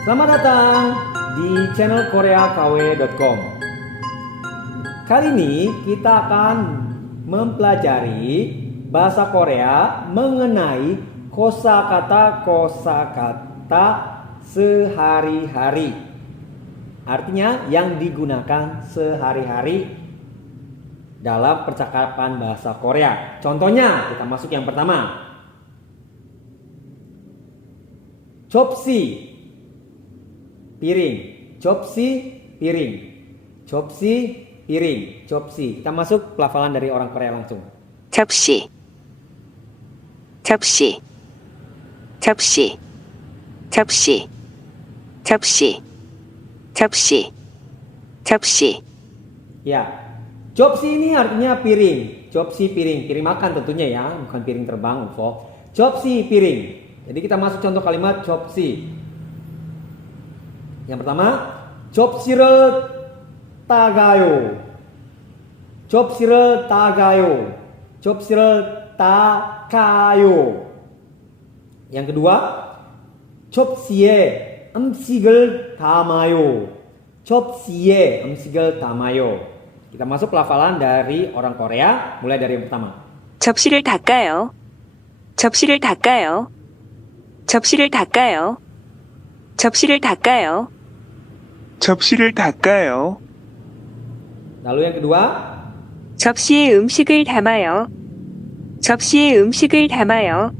Selamat datang di channel koreakw.com. Kali ini kita akan mempelajari bahasa Korea mengenai kosakata sehari-hari. Artinya yang digunakan sehari-hari dalam percakapan bahasa Korea. Contohnya, kita masuk yang pertama. Chopsi, piring. Chopsi, piring. Chopsi, piring. Chopsi. Kita masuk pelafalan dari orang Korea langsung. 접시, 접시, 접시, 접시, 접시, 접시, 접시. Ya, chopsi ini artinya piring. Chopsi piring, piring makan tentunya ya, bukan piring terbang, UFO. Chopsi piring. Jadi kita masuk contoh kalimat chopsi. Yang pertama, chopsi를 따가요. chopsi를 따가요. chopsi를 따가요. Yang kedua, chopsi에 음식을 담아요. chopsi에 음식을 담아요. Kita masuk pelafalan dari orang Korea, mulai dari yang pertama. 접시를 닦아요. 접시를 닦아요. 접시를 닦아요. 접시를 닦아요. 접시를 닦아요. Lalu yang kedua, 접시에 음식을 담아요. 접시에 음식을 담아요.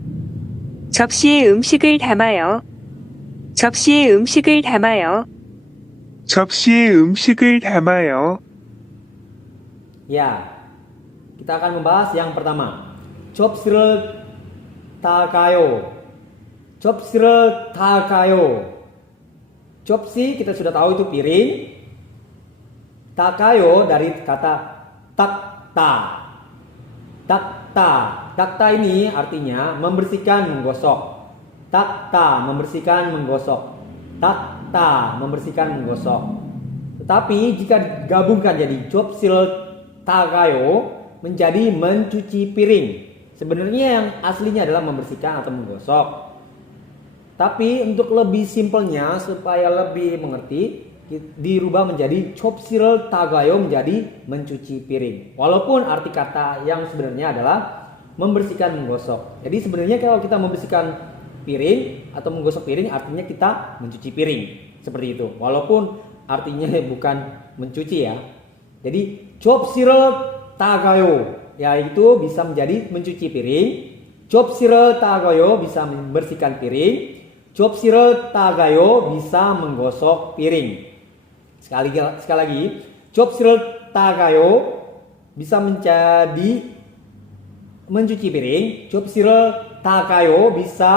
접시에 음식을 담아요. 접시에 음식을 담아요. 접시에 음식을 담아요. ya, kita akan membahas yang pertama. chopsi를 따가요. chopsi를 따가요. chopsi kita sudah tahu itu piring. Takayo dari kata takta. Takta. Takta ini artinya membersihkan, menggosok. Takta, membersihkan, menggosok. Takta, membersihkan, menggosok. Tetapi jika digabungkan jadi chopsil takayo menjadi mencuci piring. Sebenarnya yang aslinya adalah membersihkan atau menggosok. Tapi untuk lebih simpelnya supaya lebih mengerti, dirubah menjadi chopsi를 따가요 menjadi mencuci piring. Walaupun arti kata yang sebenarnya adalah membersihkan, menggosok. Jadi sebenarnya kalau kita membersihkan piring atau menggosok piring artinya kita mencuci piring. Seperti itu. Walaupun artinya bukan mencuci ya. Jadi chopsi를 따가요 yaitu bisa menjadi mencuci piring. chopsi를 따가요 bisa membersihkan piring. chopsi를 따가요 bisa menggosok piring. Sekali lagi, chopsi를 따가요 bisa menjadi mencuci piring. chopsi를 따가요 bisa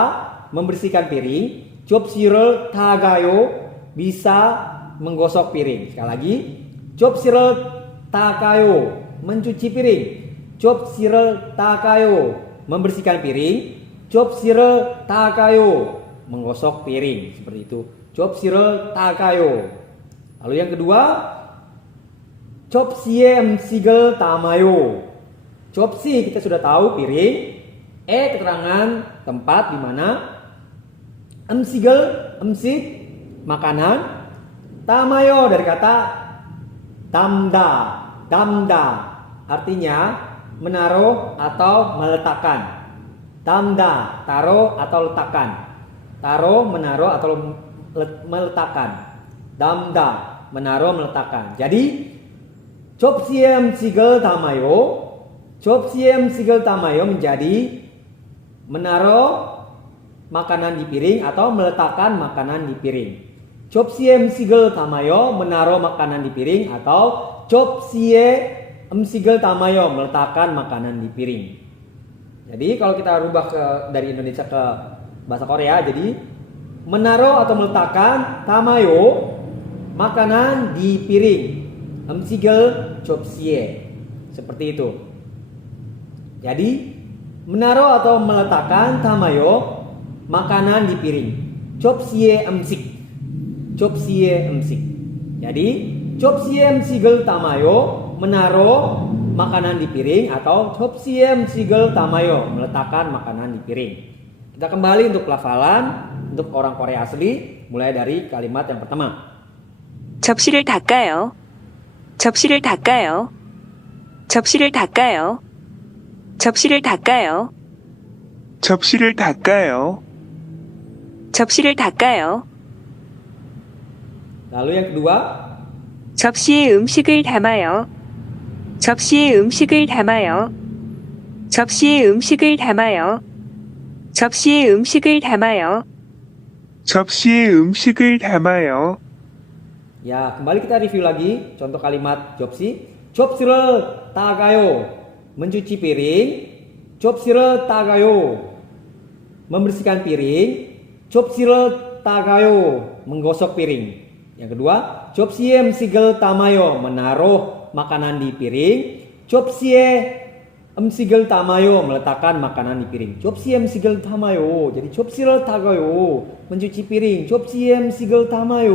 membersihkan piring. chopsi를 따가요 bisa menggosok piring. Sekali lagi, chopsi를 따가요 mencuci piring. chopsi를 따가요 membersihkan piring. chopsi를 따가요 menggosok piring. Seperti itu. chopsi를 따가요. Lalu yang kedua, chopsi에 음식을 담아요. chopsi kita sudah tahu piring. Keterangan tempat di mana. 음식 makanan. 담아요 dari kata 담다. 담다 artinya menaruh atau meletakkan. 담다 taruh atau letakkan. Taruh, menaruh atau meletakkan. 담다 menaruh, meletakkan. Jadi chopsi에 음식을 담아요. chopsi에 음식을 담아요 menjadi menaruh makanan di piring atau meletakkan makanan di piring. chopsi에 음식을 담아요 menaruh makanan di piring atau chopsi에 음식을 담아요 meletakkan makanan di piring. Jadi kalau kita rubah dari Indonesia ke bahasa Korea, jadi menaruh atau meletakkan tamayo makanan di piring. 음식을 chopsi에. Seperti itu. Jadi menaruh atau meletakkan tamayo makanan di piring. chopsi에 음식. chopsi에 음식. Jadi chopsi에 음식을 담아요 menaruh makanan di piring atau chopsi에 음식을 담아요 meletakkan makanan di piring. Kita kembali untuk pelafalan untuk orang Korea asli, mulai dari kalimat yang pertama. 접시를 닦아요. 접시를 닦아요. 접시를 닦아요. 접시를 닦아요. 접시를 닦아요. 접시를 닦아요. Lalu yang kedua, 접시에 음식을 담아요. 접시에 음식을 담아요. 접시에 음식을 담아요. 접시에 음식을 담아요. 접시에 음식을 담아요. ya kembali kita review lagi contoh kalimat 접시. 접시를 따가요. Mencuci piring. 접시를 따가요. Membersihkan piring. 접시를 따가요. Menggosok piring. Yang kedua, 접시에 음식을 담아요. Menaruh makanan di piring. 접시에 음식을 담아요. Meletakkan makanan di piring. 접시에 음식을 담아요. Jadi 접시를 따가요. Mencuci piring. 접시에 음식을 담아요.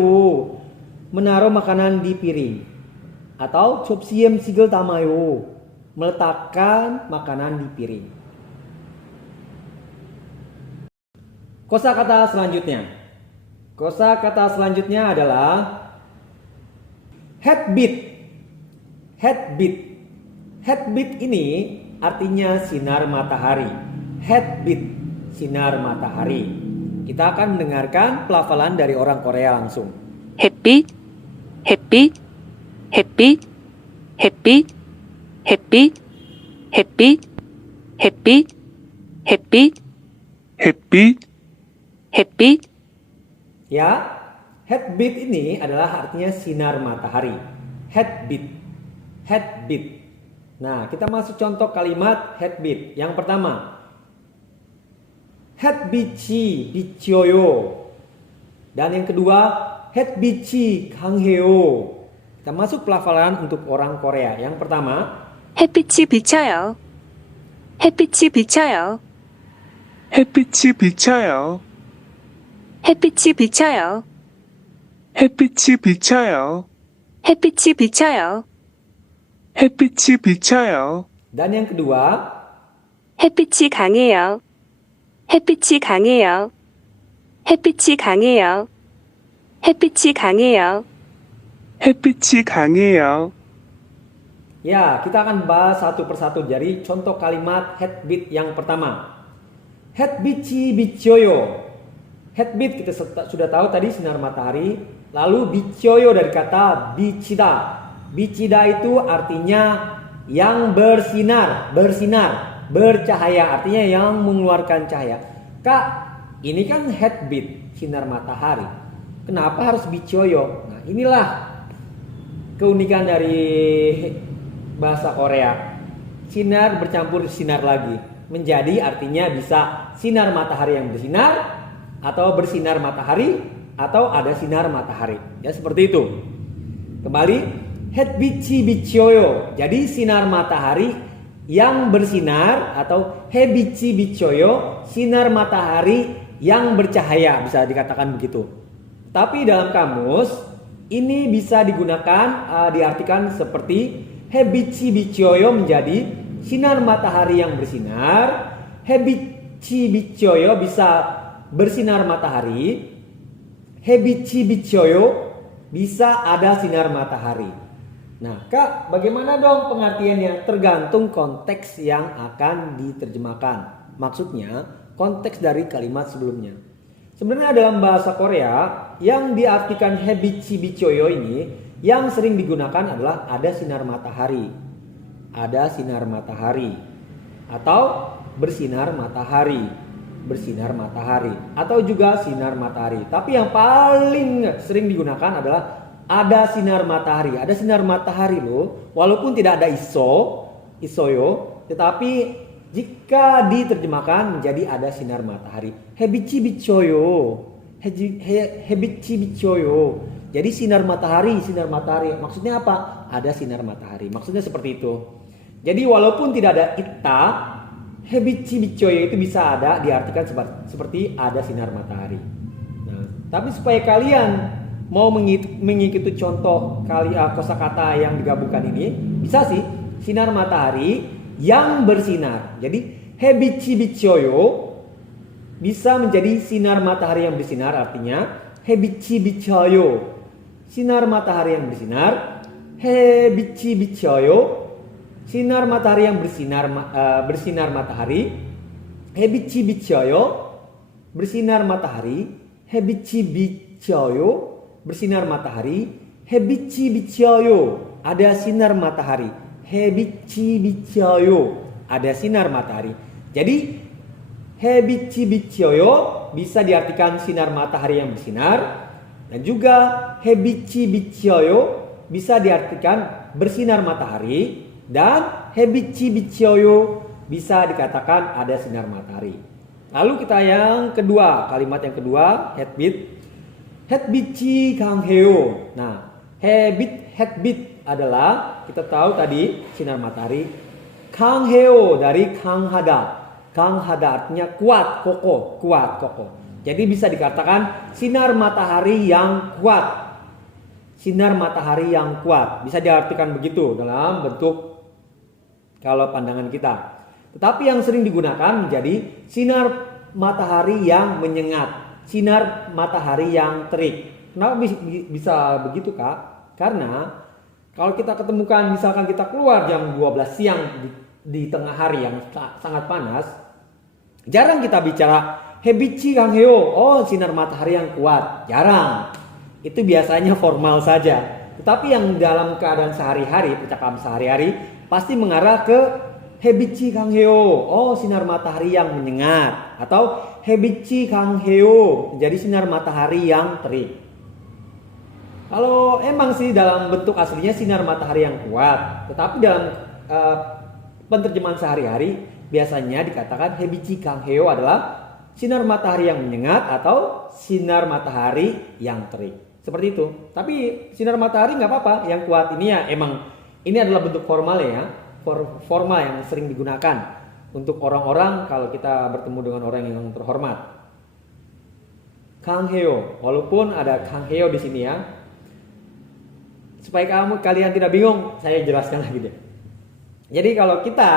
Menaruh makanan di piring. Atau 접시에 음식을 담아요. Meletakkan makanan di piring. Kosakata selanjutnya. Kosakata selanjutnya adalah headbeat. Headbeat. Headbeat ini artinya sinar matahari. Headbeat, sinar matahari. Kita akan mendengarkan pelafalan dari orang Korea langsung. 햇빛, 햇빛, 햇빛, 햇빛, 햇빛, 햇빛, 햇빛, 햇빛, 햇빛, 햇빛, Ya, headbeat ini adalah artinya sinar matahari. Headbeat. Headbeat. Nah, kita masuk contoh kalimat headbeat. Yang pertama, headbeat이 비쳐요. Dan yang kedua, headbeat이 강해요. Kita masuk pelafalan untuk orang Korea. Yang pertama, 햇빛이 비쳐요. 햇빛이 비쳐요. 햇빛이 비쳐요. 햇빛이 비쳐요. 햇빛이 비쳐요. 햇빛이 비쳐요. 햇빛이 비쳐요. dan yang kedua, 햇빛이 강해요. 햇빛이 강해요. 햇빛이 강해요. 햇빛이 강해요. 햇빛이 강해요. ya kita akan bahas satu persatu dari contoh kalimat headbeat yang pertama. headbeat이 비쳐요. headbeat kita sudah tahu tadi sinar matahari. Lalu bichoyo dari kata bichida. Bichida itu artinya yang bersinar, bercahaya, artinya yang mengeluarkan cahaya. Kak, ini kan headbeat, sinar matahari. Kenapa harus bichoyo? Nah, inilah keunikan dari bahasa Korea. Sinar bercampur sinar lagi. Menjadi artinya bisa sinar matahari yang bersinar, atau bersinar matahari, atau ada sinar matahari. Ya seperti itu. Kembali, 햇빛이 비쳐요. Jadi sinar matahari yang bersinar, atau 햇빛이 비쳐요, sinar matahari yang bercahaya, bisa dikatakan begitu. Tapi dalam kamus ini bisa digunakan diartikan seperti 햇빛이 비쳐요 menjadi sinar matahari yang bersinar. 햇빛이 비쳐요 bisa bersinar matahari. 햇빛이 비쳐요 bisa ada sinar matahari. Nah, Kak, bagaimana dong pengertiannya? Tergantung konteks yang akan diterjemahkan. Maksudnya, konteks dari kalimat sebelumnya. Sebenarnya dalam bahasa Korea yang diartikan 햇빛이 비쳐요 ini yang sering digunakan adalah ada sinar matahari. Ada sinar matahari atau bersinar matahari. Bersinar matahari atau juga sinar matahari. Tapi yang paling sering digunakan adalah ada sinar matahari. Ada sinar matahari loh, walaupun tidak ada isoyo, tetapi jika diterjemahkan menjadi ada sinar matahari. 햇빛이 비쳐요. 햇빛이 비쳐요. Jadi sinar matahari. Maksudnya apa? Ada sinar matahari. Maksudnya seperti itu. Jadi walaupun tidak ada ita, 햇빛이 비쳐요 itu bisa ada diartikan seperti ada sinar matahari. Nah, tapi supaya kalian mau mengikuti contoh kosakata yang digabungkan ini, bisa sih sinar matahari yang bersinar. Jadi 햇빛이 비쳐요 bisa menjadi sinar matahari yang bersinar, artinya 해빛이 비쳐요. Sinar matahari yang bersinar, 해빛이 비쳐요. Sinar matahari yang bersinar matahari, 해빛이 비쳐요. Bersinar matahari, 해빛이 비쳐요. Bersinar matahari, 해빛이 비쳐요. Ada sinar matahari, 해빛이 비쳐요. Ada sinar matahari. Jadi 해빛이 비쳐요 bisa diartikan sinar matahari yang bersinar, dan juga 해빛이 비쳐요 bisa diartikan bersinar matahari, dan 해빛이 비쳐요 bisa dikatakan ada sinar matahari. Lalu kita yang kedua, kalimat yang kedua, 햇빛. 햇빛이 강해요. Nah, 햇빛 adalah kita tahu tadi sinar matahari. 강해요 dari 강하다. 강하다 artinya kuat, kokoh, kuat, kokoh. Jadi bisa dikatakan sinar matahari yang kuat. Sinar matahari yang kuat. Bisa diartikan begitu dalam bentuk kalau pandangan kita. Tetapi yang sering digunakan menjadi sinar matahari yang menyengat. Sinar matahari yang terik. Kenapa bisa begitu, Kak? Karena kalau kita ketemukan misalkan kita keluar jam 12 siang di tengah hari yang sangat panas, jarang kita bicara 햇빛이 강해요. Oh, sinar matahari yang kuat. Jarang. Itu biasanya formal saja. Tetapi yang dalam keadaan sehari-hari, percakapan sehari-hari pasti mengarah ke 햇빛이 강해요. Oh, sinar matahari yang menyengat, atau 햇빛이 강해요. Jadi sinar matahari yang terik. Kalau emang sih dalam bentuk aslinya sinar matahari yang kuat, tetapi dalam penerjemahan sehari-hari biasanya dikatakan 햇빛이 강해요 adalah sinar matahari yang menyengat atau sinar matahari yang terik. Seperti itu. Tapi sinar matahari nggak apa-apa, yang kuat ini ya emang ini adalah bentuk formal ya, formal yang sering digunakan untuk orang-orang kalau kita bertemu dengan orang yang terhormat. 강해요, walaupun ada 강해요 di sini ya. Supaya kalian tidak bingung, saya jelaskan lagi deh. Jadi kalau kita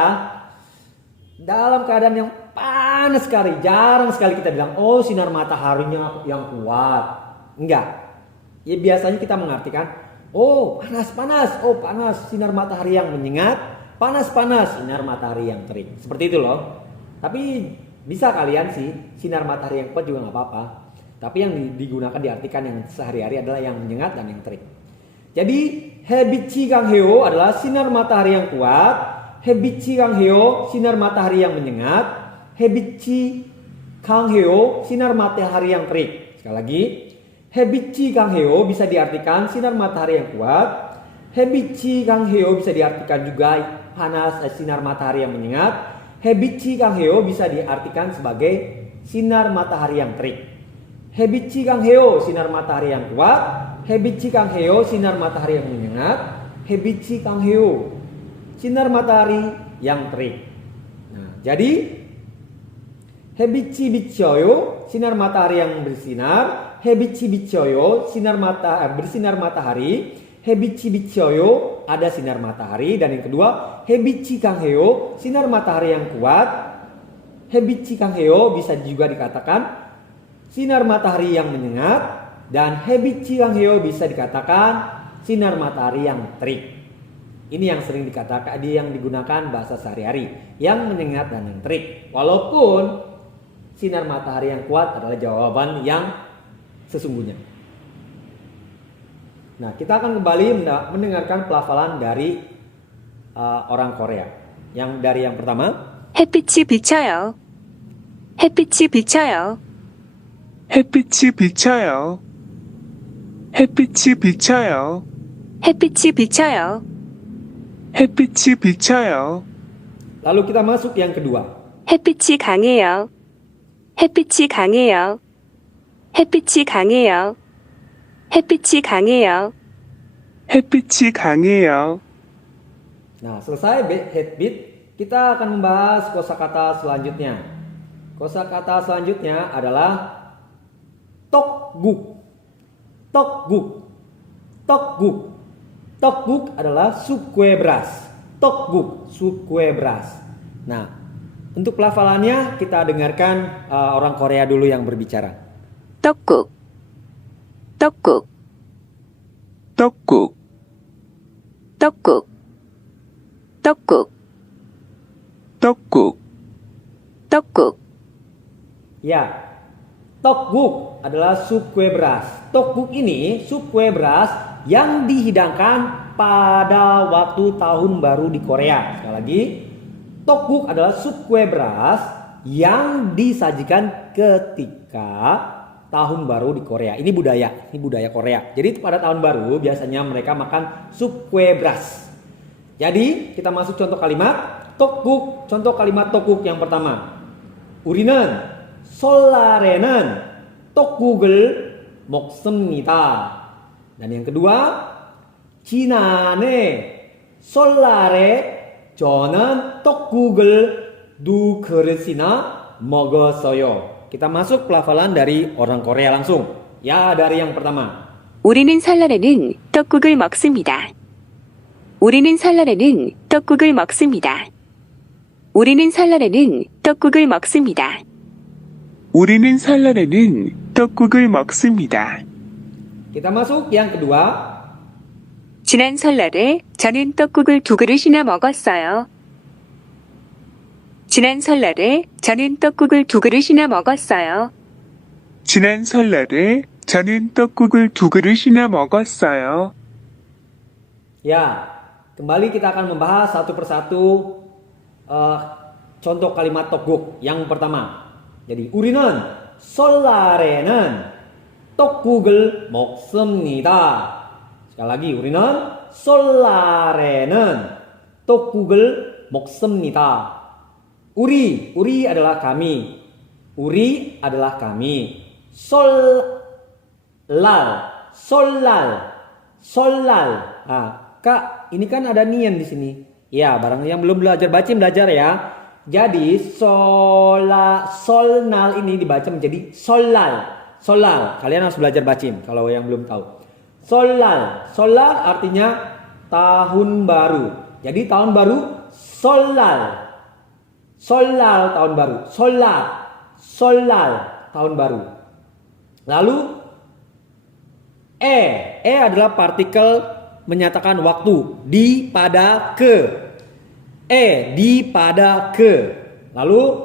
dalam keadaan yang panas sekali, jarang sekali kita bilang, oh sinar mataharinya yang kuat. Enggak. Ya biasanya kita mengartikan, oh panas, oh panas, sinar matahari yang menyengat, panas, sinar matahari yang terik. Seperti itu loh. Tapi bisa kalian sih, sinar matahari yang kuat juga nggak apa-apa. Tapi yang digunakan diartikan yang sehari-hari adalah yang menyengat dan yang terik. Jadi 햇빛이 강해요 adalah sinar matahari yang kuat, 햇빛이 강해요 sinar matahari yang menyengat, 햇빛이 강해요 sinar matahari yang terik. Sekali lagi, 햇빛이 강해요 bisa diartikan sinar matahari yang kuat, 햇빛이 강해요 bisa diartikan juga panas sinar matahari yang menyengat, 햇빛이 강해요 bisa diartikan sebagai sinar matahari yang terik. 햇빛이 강해요 sinar matahari yang kuat, 햇빛이 강해요 sinar matahari yang menyengat, 햇빛이 강해요 sinar matahari yang terik. Nah, jadi 햇빛이 비쳐요 sinar matahari yang bersinar, 햇빛이 비쳐요 bersinar matahari, 햇빛이 비쳐요 ada sinar matahari, dan yang kedua 햇빛이 강해요 sinar matahari yang kuat, 햇빛이 강해요 bisa juga dikatakan sinar matahari yang menyengat, dan 햇빛이 강해요 bisa dikatakan sinar matahari yang terik. Ini yang sering dikatakan, yang digunakan bahasa sehari-hari, yang menyengat dan yang terik. Walaupun sinar matahari yang kuat adalah jawaban yang sesungguhnya. Nah, kita akan kembali mendengarkan pelafalan dari orang Korea. Yang dari yang pertama, 햇빛이 비쳐요. 햇빛이 비쳐요. 햇빛이 비쳐요. 햇빛이 비쳐요. 햇빛이 비쳐요. 햇빛이 비쳐요. lalu kita masuk yang kedua. 햇빛이 강해요. 햇빛이 강해요. 햇빛이 강해요. 햇빛이 강해요. 햇빛이 강해요. Nah, selesai 햇빛, kita akan membahas kosakata selanjutnya. Kosakata selanjutnya adalah 떡국. 떡국. 떡국. 떡국 adalah sup kue beras. 떡국, sup kue beras. Nah, Untuk pelafalannya kita dengarkan orang Korea dulu yang berbicara. 떡국, 떡국, 떡국, 떡국, 떡국, 떡국, 떡국, Ya, tteokguk adalah sup kue beras. Tteokguk ini sup kue beras yang dihidangkan pada waktu tahun baru di Korea. Sekali lagi, tteokguk adalah sup kue beras yang disajikan ketika tahun baru di Korea. Ini budaya Korea. Jadi pada tahun baru biasanya mereka makan sup kue beras. Jadi kita masuk contoh kalimat tteokguk. Contoh kalimat tteokguk yang pertama. 우리는 설날에는 떡국을 먹습니다. Dan yang kedua, 지난해 설날에 저는 떡국을 2그릇이나 먹었어요. Kita masuk pelafalan dari orang Korea langsung. Ya, dari yang pertama. 우리는 설날에는 떡국을 먹습니다. 우리는 설날에는 떡국을 먹습니다. 우리는 설날에는 떡국을 먹습니다. 우리는 설날에는 떡국을 먹습니다. Kita masuk yang kedua. 지난 설날에 저는 떡국을 2그릇이나 먹었어요. 지난 설날에 저는 떡국을 2그릇이나 먹었어요. 지난 설날에 저는 떡국을 2그릇이나 먹었어요. Ya, kembali kita akan membahas satu persatu contoh kalimat tteokguk yang pertama. Jadi 우리는 설날에는 떡국을 먹습니다. Sekali lagi, 우리는 설날에는 떡국을 먹습니다. Uri adalah kami. Uri adalah kami. Solal. Kak, ini kan ada nian di sini. Ya, barang yang belum belajar belajar ya. Jadi solnal ini dibaca menjadi solal. Kalian harus belajar bacim kalau yang belum tahu. Solal artinya tahun baru. Jadi tahun baru solal tahun baru. Solal tahun baru. Lalu adalah partikel menyatakan waktu di pada ke. Di pada ke. Lalu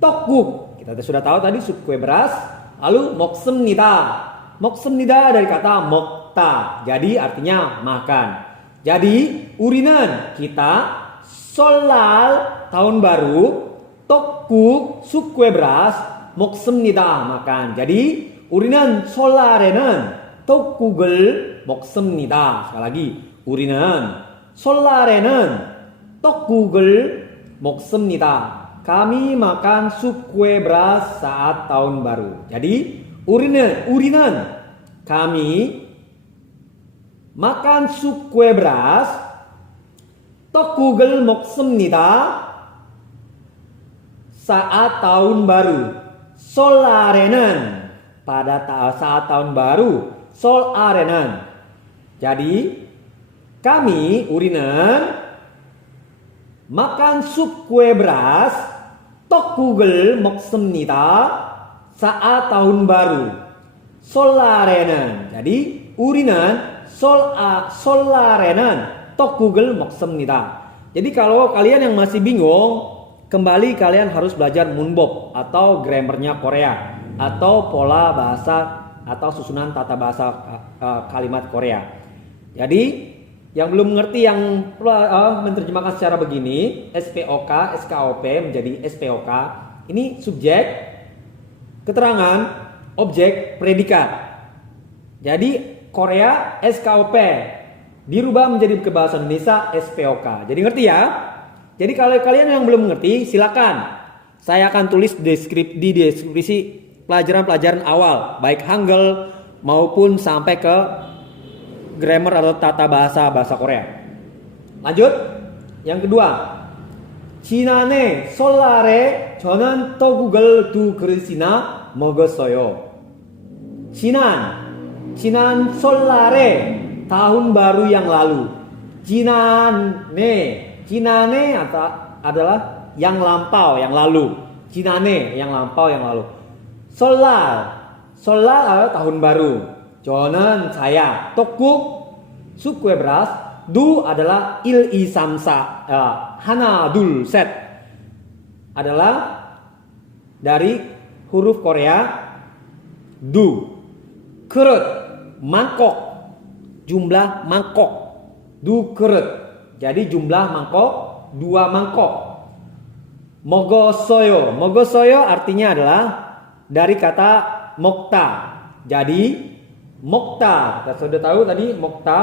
tteokguk, kita sudah tahu tadi sup kue beras. Lalu 먹습니다 dari kata 먹다. Jadi artinya makan. Jadi 우리는 kita solal tahun baru, tteokguk sup kue beras, 먹습니다 makan. Jadi 우리는 설날에는 떡국을 먹습니다. sekali lagi, 우리는 설날에는 떡국을 먹습니다. Kami makan sup kue beras saat tahun baru. Jadi 우리는 kami makan sup kue beras 떡국을 먹습니다 saat tahun baru. 설날에는 pada saat tahun baru. 설날에는. Jadi kami 우리는 makan sup kue beras 떡국을 먹습니다 saat tahun baru. 설날에는. Jadi 우리는 설날에는 떡국을 먹습니다. Jadi kalau kalian yang masih bingung, kembali kalian harus belajar munbob atau grammarnya Korea atau pola bahasa atau susunan tata bahasa kalimat Korea. Jadi yang belum mengerti yang menerjemahkan secara begini, SPOK, SKOP menjadi SPOK. Ini subjek, keterangan, objek, predikat. Jadi Korea SKOP dirubah menjadi ke bahasa Indonesia SPOK. Jadi ngerti ya? Jadi kalau kalian yang belum mengerti, silakan. Saya akan tulis di deskripsi pelajaran-pelajaran awal, baik Hangul maupun sampai ke grammar atau tata bahasa Korea. Lanjut. Yang kedua. 지난해 설날에 저는 떡국을 2그릇이나 먹었어요. 지난 설날에 tahun baru yang lalu. 지난해 adalah yang lampau, yang lalu. Jinane yang lampau, yang lalu. Solal adalah tahun baru. Jonen saya. Tokguk sup kue beras. Du adalah il i samsa. Hana dul set adalah dari huruf Korea du. Kerut mangkok, jumlah mangkok. Du kerut. Jadi jumlah mangkok 2 mangkok. Mogosoyo artinya adalah dari kata mokta. Jadi mokta, kita sudah tahu tadi mokta.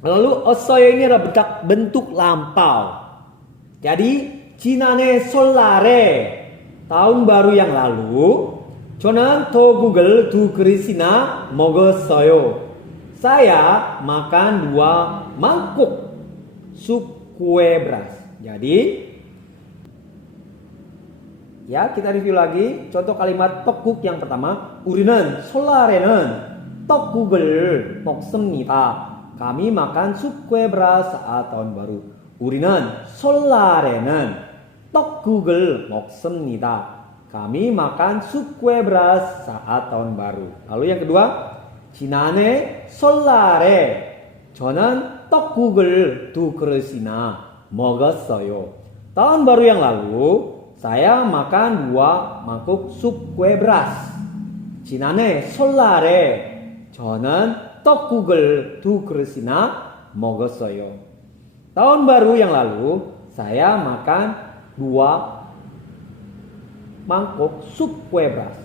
Lalu osoyo ini adalah bentuk lampau. Jadi Jinane solare, tahun baru yang lalu. 저는 떡국을 2 그릇이나 먹었어요. Saya makan 2 mangkuk sup kue beras. Jadi ya, kita review lagi contoh kalimat 떡국 yang pertama. 우리는 설날에는 떡국을 먹습니다. Kami makan sup kue beras saat tahun baru. 우리는 설날에는 떡국을 먹습니다. Kami makan sup kue beras saat tahun baru. Lalu yang kedua, 지난해 설날에 저는 떡국을 2 그릇이나 먹었어요. Tahun baru yang lalu saya makan 2 mangkuk sup kue beras. 지난해 설날에 저는 떡국을 2 그릇이나 먹었어요. Tahun baru yang lalu saya makan 2 mangkuk sup kue beras.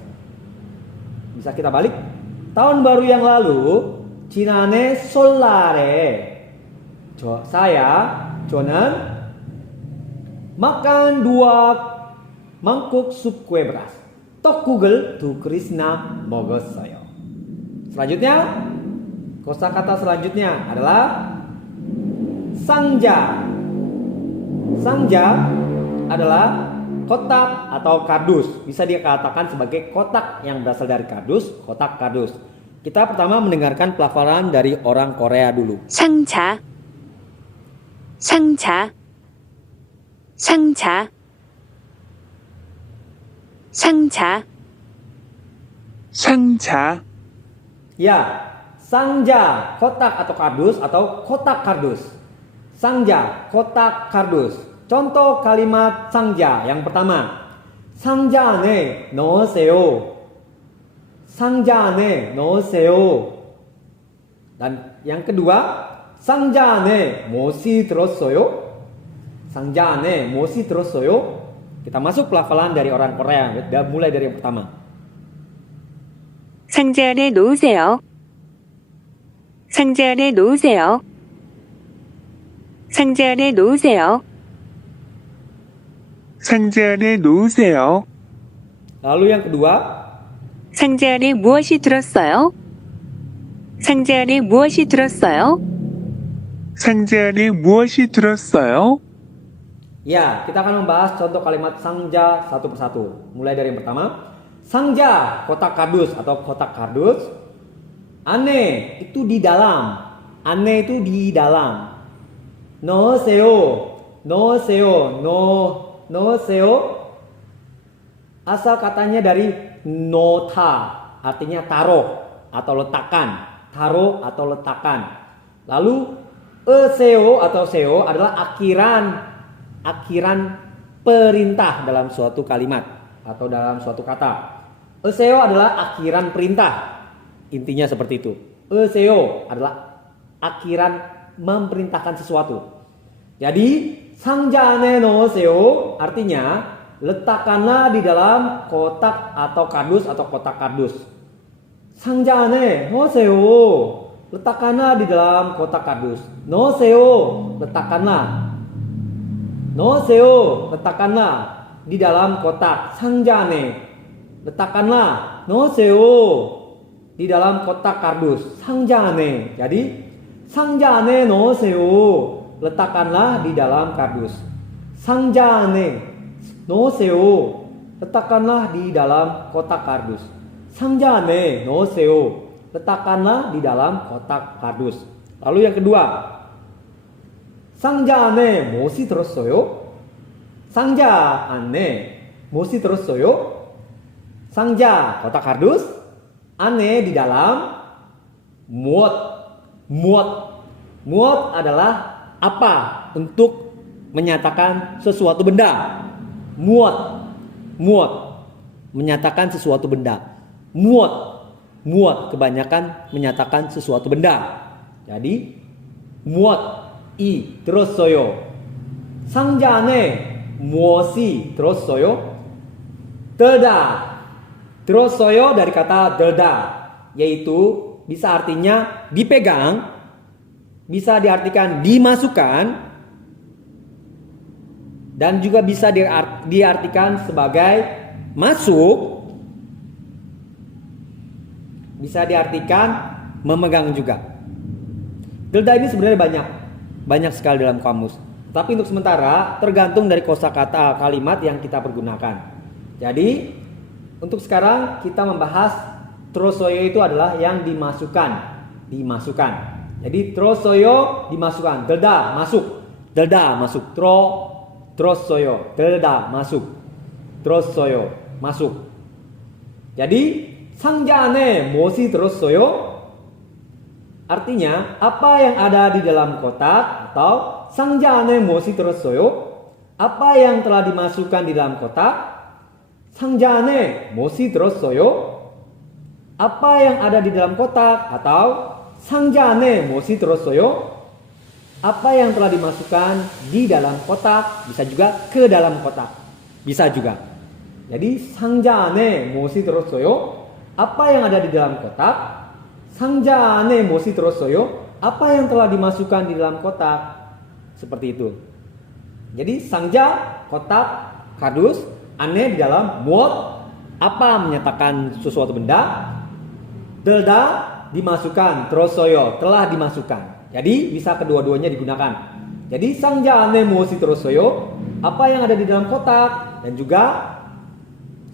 Bisa kita balik. Tahun baru yang lalu 지난해 설날에 저는 makan 2 mangkuk sup kue beras. 떡국을 2 그릇이나 먹었어요. Selanjutnya, kosakata selanjutnya adalah 상자. 상자 adalah kotak atau kardus. Bisa dikatakan sebagai kotak yang berasal dari kardus, kotak kardus. Kita pertama mendengarkan pelafalan dari orang Korea dulu. 상자, 상자, 상자, 상자, 상자, Ya, sangja, kotak atau kardus atau kotak kardus. Sangja, kotak kardus. Contoh kalimat sangja yang pertama. 상자 안에 넣으세요. 상자 안에 넣으세요. Dan yang kedua, 상자 안에 무엇이 들었어요? 상자 안에 무엇이 들었어요? Kita masuk pelafalan dari orang Korea. Mulai dari yang pertama. 상자 안에 놓으세요. 상자 안에 놓으세요. 상자 안에 놓으세요. 상자 안에 놓으세요. Lalu yang kedua, 상자 안에 무엇이 들었어요? 상자 안에 무엇이 들었어요? 상자 안에 무엇이 들었어요? ya, kita akan membahas contoh kalimat sangja satu persatu. Mulai dari yang pertama. Sangja, kotak kardus atau kotak kardus. Ane, itu di dalam. Ane itu di dalam. 넣으세요. 넣으세요. 넣으세요. Asal katanya dari nota, artinya taruh atau letakkan. Taruh atau letakkan. Lalu seo atau seo adalah akhiran perintah dalam suatu kalimat atau dalam suatu kata. Seo adalah akhiran perintah. Intinya seperti itu. Seo adalah akhiran memerintahkan sesuatu. Jadi 상자 안에 넣으세요 artinya letakkanlah di dalam kotak atau kardus atau kotak kardus. 상자 안에 넣으세요. Letakkanlah di dalam kotak kardus. 넣으세요. Letakkanlah. 넣으세요. Letakkanlah di dalam kotak. 상자 안에. Letakkanlah. 넣으세요. Di dalam kotak kardus. 상자 안에. Jadi 상자 안에 넣으세요. Letakkanlah di dalam kardus. 상자 안에 넣으세요. Letakkanlah di dalam kotak kardus. 상자 안에 넣으세요. Letakkanlah di dalam kotak kardus. Lalu yang kedua. 상자 안에 무엇이 들었어요? 상자 안에 무엇이 들었어요? 상자 kotak kardus aneh di dalam muat adalah apa untuk menyatakan sesuatu benda. Muat menyatakan sesuatu benda. Muat kebanyakan menyatakan sesuatu benda. Jadi muat 이 들었어요. 상자 안에 무엇이 들었어요? 들었어요 dari kata 들다, yaitu bisa artinya dipegang, bisa diartikan dimasukkan, dan juga bisa diartikan sebagai masuk, bisa diartikan memegang juga. Delda ini sebenarnya banyak sekali dalam kamus. Tapi untuk sementara tergantung dari kosakata kalimat yang kita pergunakan. Jadi untuk sekarang kita membahas trosoyo itu adalah yang dimasukkan. Jadi trosoyo dimasukkan, delda masuk, trosoyo, delda masuk, trosoyo masuk. Jadi 상자 안에 무엇이 들었어요? Artinya apa yang ada di dalam kotak, atau 상자 안에 무엇이 들었어요? Apa yang telah dimasukkan di dalam kotak? 상자 안에 무엇이 들었어요? Apa yang ada di dalam kotak, atau 상자 안에 무엇이 들었어요? Apa yang telah dimasukkan di dalam kotak, bisa juga ke dalam kotak. Bisa juga. Jadi 상자 안에 무엇이 들었어요? Apa yang ada di dalam kotak? 상자 안에 무엇이 들었어요? Apa yang telah dimasukkan di dalam kotak? Seperti itu. Jadi 상자 kotak, kardus, aneh di dalam, muat apa menyatakan sesuatu benda, delda dimasukkan, 들었어요 telah dimasukkan. Jadi bisa kedua-duanya digunakan. Jadi 상자 안에 무엇이 들었어요? Apa yang ada di dalam kotak, dan juga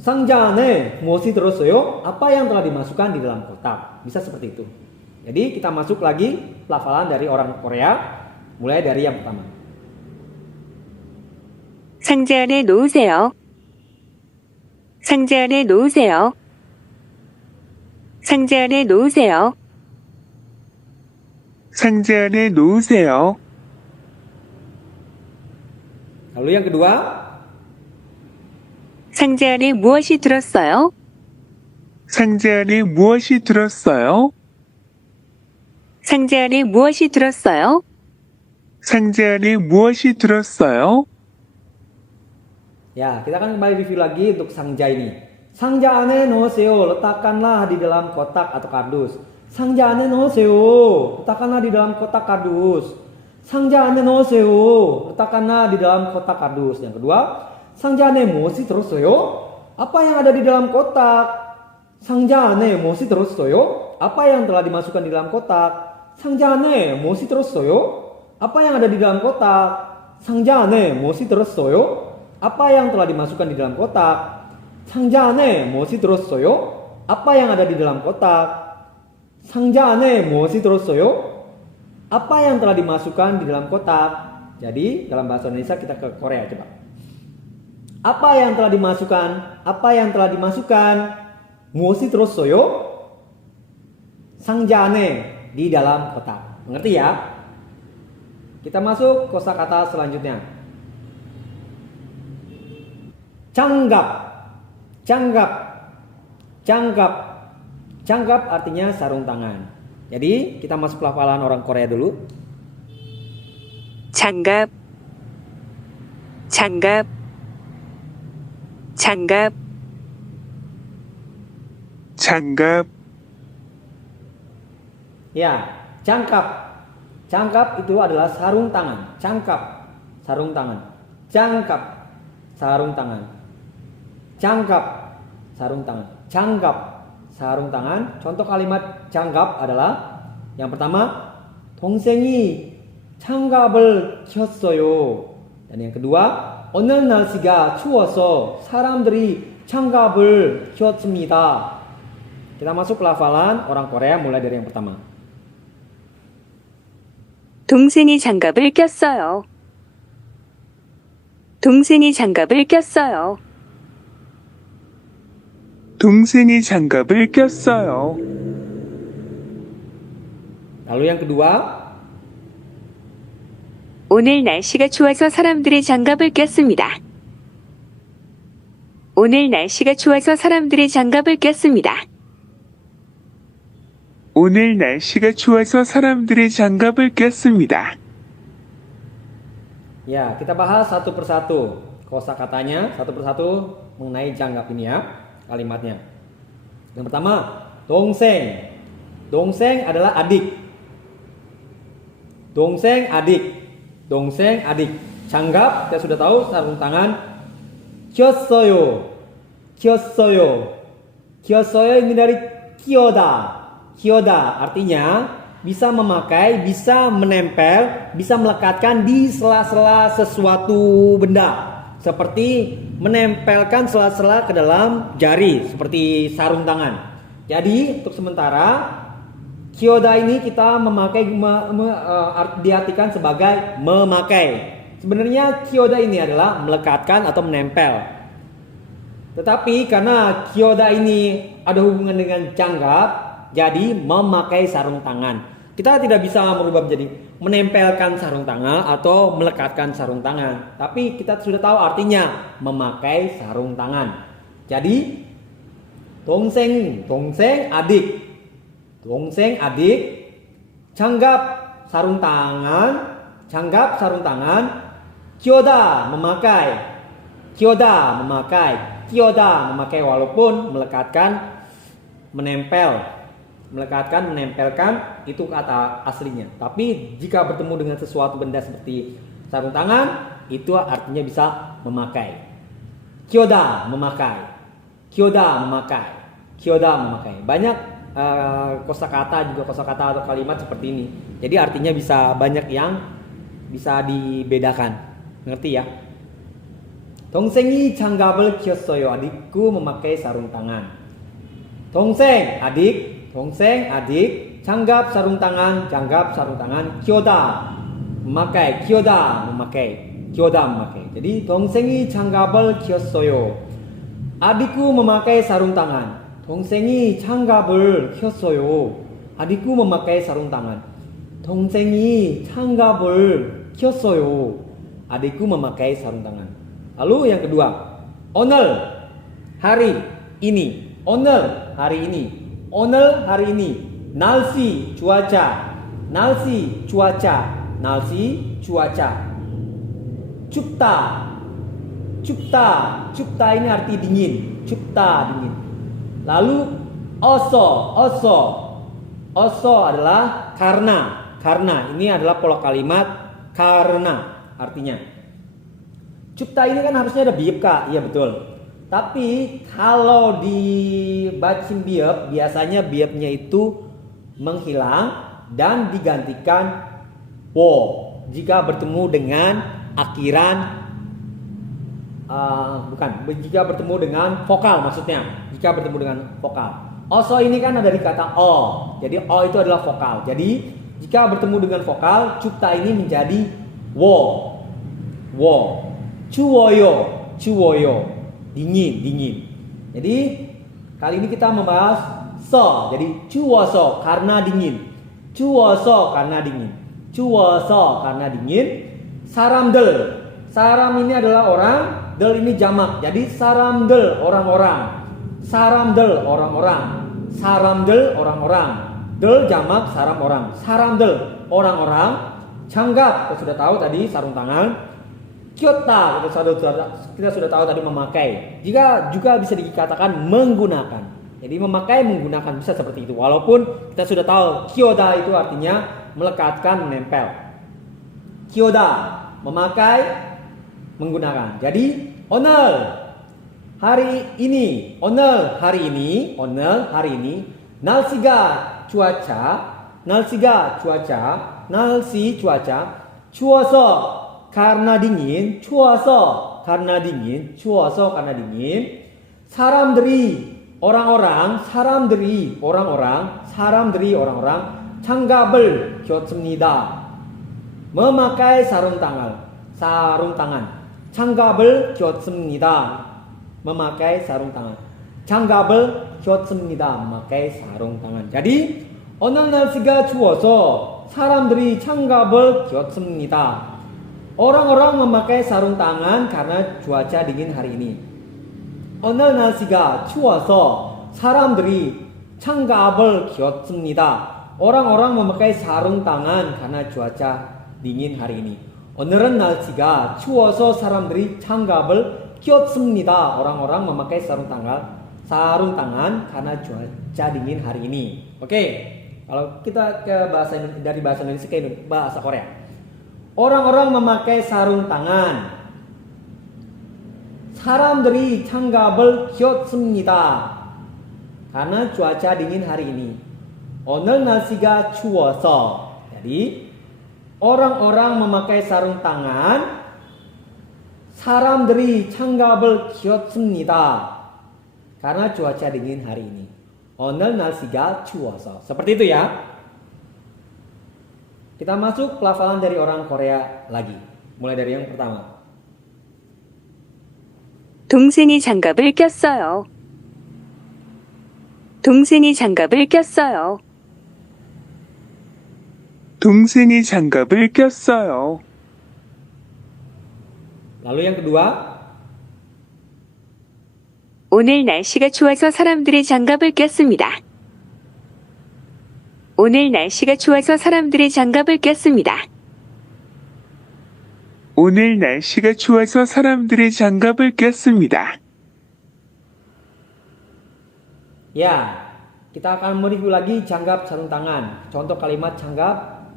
상자 안에 무엇이 들었어요? Apa yang telah dimasukkan di dalam kotak. Bisa seperti itu. Jadi kita masuk lagi pelafalan dari orang Korea. Mulai dari yang pertama. 상자 안에 놓으세요. 상자 안에 놓으세요. 상자 안에 놓으세요. 상자 안에 놓으세요. Lalu yang kedua. 상자 안에 무엇이 들었어요? 상자 안에 무엇이 들었어요? 상자 안에 무엇이 들었어요? 상자 안에 무엇이 들었어요? Ya, kita akan kembali review lagi untuk 상자 ini. 상자 안에 넣으세요. Letakkanlah di dalam kotak atau kardus. 상자 안에 넣으세요. Letakkanlah di dalam kotak kardus. 상자 안에 넣으세요. Letakkanlah di dalam kotak kardus. Yang kedua, 상자 안에 무엇이 들었어요? Apa yang ada di dalam kotak? 상자 안에 무엇이 들었어요? Apa yang telah dimasukkan di dalam kotak? 상자 안에 무엇이 들었어요? Apa yang ada di dalam kotak? 상자 안에 무엇이 들었어요? Apa yang telah dimasukkan di dalam kotak? 상자 안에 무엇이 들었어요? Apa yang ada di dalam kotak? 상자 안에 무엇이 들었어요? Apa yang telah dimasukkan di dalam kotak? Jadi dalam bahasa Indonesia kita ke Korea coba. Apa yang telah dimasukkan? Apa yang telah dimasukkan? 무엇이 들었어요? 상자 안에, di dalam kotak. Mengerti ya? Kita masuk kosakata selanjutnya. 장갑. 장갑 artinya sarung tangan. Jadi kita masuk pelafalan orang Korea dulu. 장갑. Ya, Jangkap itu adalah sarung tangan. Sarung tangan. Sarung tangan. Contoh kalimat 장갑 adalah yang pertama, 동생이 장갑을 꼈어요. Dan yang kedua, 오늘 날씨가 추워서 사람들이 장갑을 꼈습니다. Kita masuk pelafalan orang Korea mulai dari yang pertama. 동생이 장갑을 꼈어요. 동생이 장갑을 꼈어요. 동생이 장갑을 꼈어요. Lalu yang kedua, 오늘 날씨가 좋아서 사람들이 장갑을 꼈습니다. 오늘 날씨가 좋아서 사람들이 장갑을 꼈습니다. 오늘 날씨가 좋아서 사람들이 장갑을 꼈습니다. ya kita bahas satu persatu kosakatanya satu persatu mengenai janggap ini ya kalimatnya. Yang pertama, dongseng. Dongseng adalah adik. Dongseng adik. Dongseng adik. Janggap kita sudah tahu sarung tangan. Kyossoyo. Kyossoyo. Kyossoyo ini dari kyoda. Kyoda artinya bisa memakai, bisa menempel, bisa melekatkan di sela-sela sesuatu benda. Seperti menempelkan sela-sela ke dalam jari, seperti sarung tangan. Jadi untuk sementara kyoda ini kita memakai diartikan sebagai memakai. Sebenarnya kyoda ini adalah melekatkan atau menempel. Tetapi karena kyoda ini ada hubungan dengan janggap, jadi memakai sarung tangan. Kita tidak bisa merubah menjadi menempelkan sarung tangan atau melekatkan sarung tangan. Tapi kita sudah tahu artinya memakai sarung tangan. Jadi dongseng adik. Dongseng adik. Janggap sarung tangan. Janggap sarung tangan. Kyoda memakai. Kyoda memakai. Kyoda memakai walaupun melekatkan, menempel. Melekatkan, menempelkan itu kata aslinya. Tapi jika bertemu dengan sesuatu benda seperti sarung tangan, itu artinya bisa memakai. Kyoda memakai. Kyoda memakai. Kyoda memakai. Banyak kosakata juga kosakata atau kalimat seperti ini. Jadi artinya bisa banyak yang bisa dibedakan. Ngerti ya? 동생이 장갑을 꼈어요. Adikku memakai sarung tangan. 동생 adik. Dongseng adik, janggap sarung tangan, kyoda memakai, kyoda memakai. Jadi 동생이 장갑을 꼈어요. Adikku memakai sarung tangan. 동생이 장갑을 꼈어요. Adikku memakai sarung tangan. 동생이 장갑을 꼈어요. Adikku memakai sarung tangan. Lalu yang kedua, 오늘 hari ini. 오늘 hari ini. 오늘 hari ini. 날씨 cuaca. 날씨 cuaca. 날씨 cuaca. 춥다. 춥다. 춥다 ini arti dingin. 춥다 dingin. Lalu oso. Oso adalah karena. Karena ini adalah pola kalimat karena artinya. 춥다 ini kan harusnya ada biepka. Iya betul. Tapi kalau di bacim biep, biasanya biepnya itu menghilang dan digantikan wo jika bertemu dengan akhiran jika bertemu dengan vokal maksudnya. Jika bertemu dengan vokal. Oso ini kan ada dari kata o. Jadi o itu adalah vokal. Jadi jika bertemu dengan vokal, cupta ini menjadi wo. Wo. Cuwoyo. Dingin. Jadi kali ini kita membahas so. Jadi cuwoso karena dingin. Cuwoso karena dingin. Saramdel. Saram ini adalah orang, del ini jamak. Jadi saramdel orang-orang. Saramdel orang-orang. Del jamak saram orang. Saramdel orang-orang. Janggap kita sudah tahu tadi sarung tangan. Kyota kita sudah tahu tadi memakai. Juga bisa dikatakan menggunakan. Jadi memakai menggunakan bisa seperti itu. Walaupun kita sudah tahu kyoda itu artinya melekatkan, menempel. Kyoda memakai, menggunakan. Jadi 오늘 hari ini. 날씨가 추워서 karena dingin. 사람들이 orang-orang 장갑을 꼈습니다. memakai sarung tangan. 장갑을 꼈습니다. memakai sarung tangan. 장갑을 꼈습니다. memakai sarung tangan. Jadi 오늘 날씨가 추워서 사람들이 장갑을 꼈습니다. Orang-orang memakai sarung tangan karena cuaca dingin hari ini. 오늘 날씨가 추워서 사람들이 장갑을 꼈습니다. Orang-orang memakai sarung tangan karena cuaca dingin hari ini. 오늘은 날씨가 추워서 사람들이 장갑을 꼈습니다. Orang-orang memakai sarung tangan karena cuaca dingin hari ini. Oke, kalau kita ke dari bahasa Indonesia ke bahasa Korea. Orang-orang memakai sarung tangan. 사람들이 장갑을 꼈습니다. karena cuaca dingin hari ini. 오늘 날씨가 추워서. Jadi orang-orang memakai sarung tangan. 사람들이 장갑을 꼈습니다. karena cuaca dingin hari ini. 오늘 날씨가 추워서. Seperti itu ya. Kita masuk pelafalan dari orang Korea lagi. Mulai dari yang pertama. 동생이 장갑을 꼈어요. 동생이 장갑을 꼈어요. 동생이 장갑을 꼈어요. Lalu yang kedua. 오늘 날씨가 추워서 사람들이 장갑을 꼈습니다. 오늘 날씨가 추워서 사람들이 장갑을 꼈습니다. 오늘 날씨가 추워서 사람들이 장갑을 꼈습니다. Ya, kita akan mereview lagi 장갑 sarung tangan. Contoh kalimat 장갑.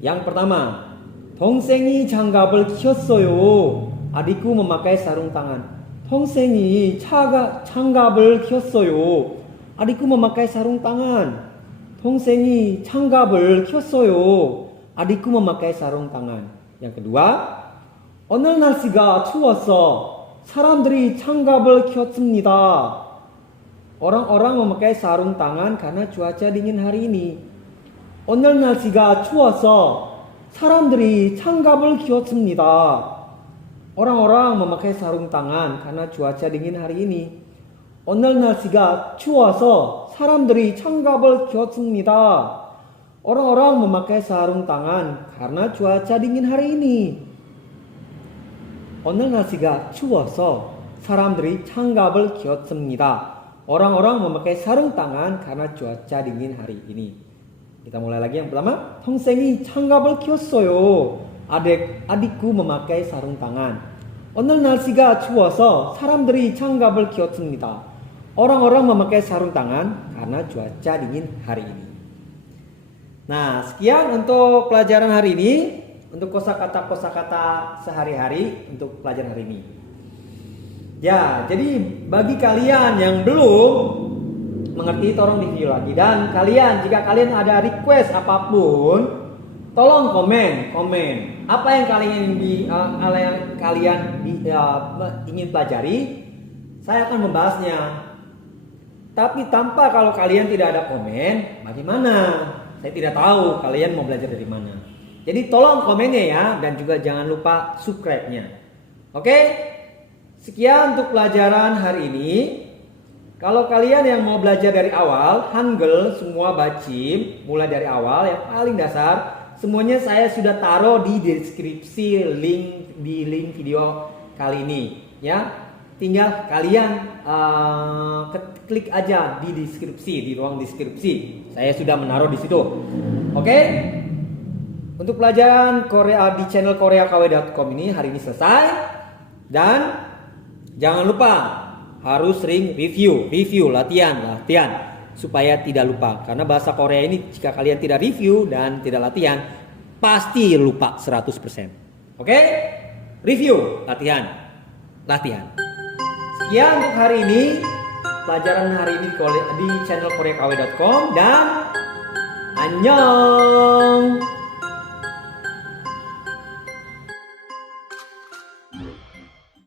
Yang pertama, 동생이 장갑을 꼈어요. Adikku memakai sarung tangan. 동생이 장갑을 꼈어요. Adikku memakai sarung tangan. 동생이 장갑을 꼈어요. Adikku memakai sarung tangan. Yang kedua, 오늘 날씨가 추워서 사람들이 장갑을 꼈습니다. Orang-orang memakai sarung tangan karena cuaca dingin hari ini. 오늘 날씨가 추워서 사람들이 장갑을 꼈습니다. Orang-orang memakai sarung tangan karena cuaca dingin hari ini. 오늘 날씨가 추워서 사람들이 장갑을 꼈습니다. Orang-orang memakai sarung tangan karena cuaca dingin hari ini. 오늘 날씨가 추워서 사람들이 장갑을 꼈습니다. Orang-orang memakai sarung tangan karena cuaca dingin hari ini. Kita mulai lagi yang pertama. 동생이 장갑을 꼈어요. Adikku memakai sarung tangan. 오늘 날씨가 추워서 사람들이 장갑을 꼈습니다. Orang-orang memakai sarung tangan karena cuaca dingin hari ini. Nah, sekian untuk pelajaran hari ini. Untuk kosakata sehari-hari untuk pelajaran hari ini. Ya, jadi bagi kalian yang belum mengerti, tolong di video lagi. Dan jika kalian ada request apapun, tolong komen. Apa yang kalian ingin pelajari, saya akan membahasnya. Tapi tanpa kalau kalian tidak ada komen, bagaimana? Saya tidak tahu kalian mau belajar dari mana. Jadi tolong komennya ya, dan juga jangan lupa subscribe-nya. Oke? Sekian untuk pelajaran hari ini. Kalau kalian yang mau belajar dari awal, Hangul semua bacim, mulai dari awal yang paling dasar, semuanya saya sudah taruh di deskripsi link video kali ini, ya. Tinggal kalian klik aja di deskripsi, di ruang deskripsi. Saya sudah menaruh di situ. Oke? Untuk pelajaran Korea di channel koreakw.com ini hari ini selesai. Dan jangan lupa harus sering review, latihan supaya tidak lupa. Karena bahasa Korea ini jika kalian tidak review dan tidak latihan pasti lupa 100%. Oke? Review, latihan. Sekian untuk hari ini, pelajaran hari ini di channel koreakw.com dan annyeong.